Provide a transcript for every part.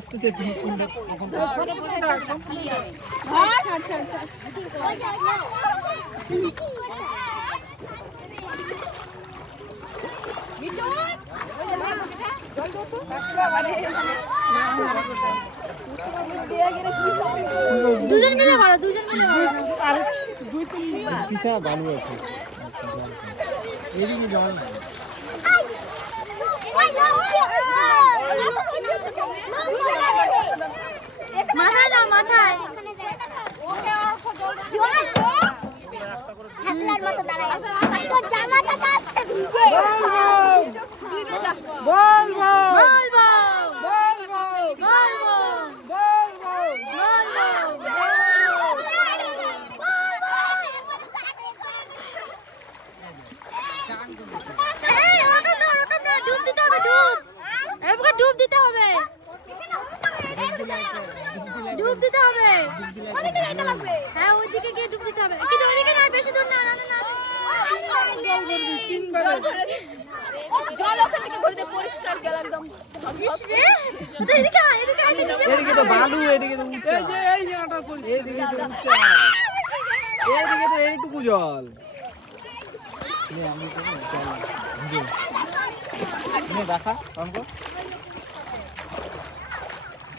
বুঝতেছে তুমি কোনটা কখন আচ্ছা আচ্ছা দুজন মিলে মারো আর দুই তিন পিছা ভালো আছে এদিকে জল মাথায় দাও মাথায় হ্যাপলার মতো দাঁড়ায় আছে তোর জামাটা কাচ্ছে ভিজে বল বল বল ডুব দিতে হবে হ্যাঁ ওইদিকে গিয়ে ডুব দিতে হবে কিন্তু ওইদিকে না বেশি দূর না জল ওখান থেকে ভরে পরিষ্কার গেল একদম এদিকে তো বালু এদিকে তো উঁচা এদিকে তো উঁচা এদিকে তো এইটুকু জল দেখা অঙ্ক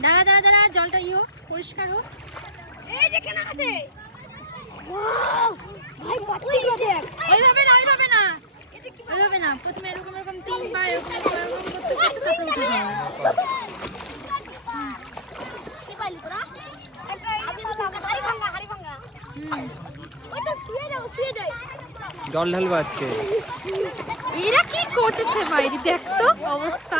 দাঁড়া দাঁড়া দাঁড়া জলটা হোক পরিষ্কার হোক এই যে কেন আছে ভাই মতি দেখ ওইভাবে না প্রথমে এরকম এরকম তিনবার এরকম করতে তারপরে উঠে যাও কি পাইলি তোরা হাড়ি ভাঙা ওই তো শুয়ে যাই জল ঢালবো আজকে এরা কি করতেছে বাইরে দেখ তো অবস্থা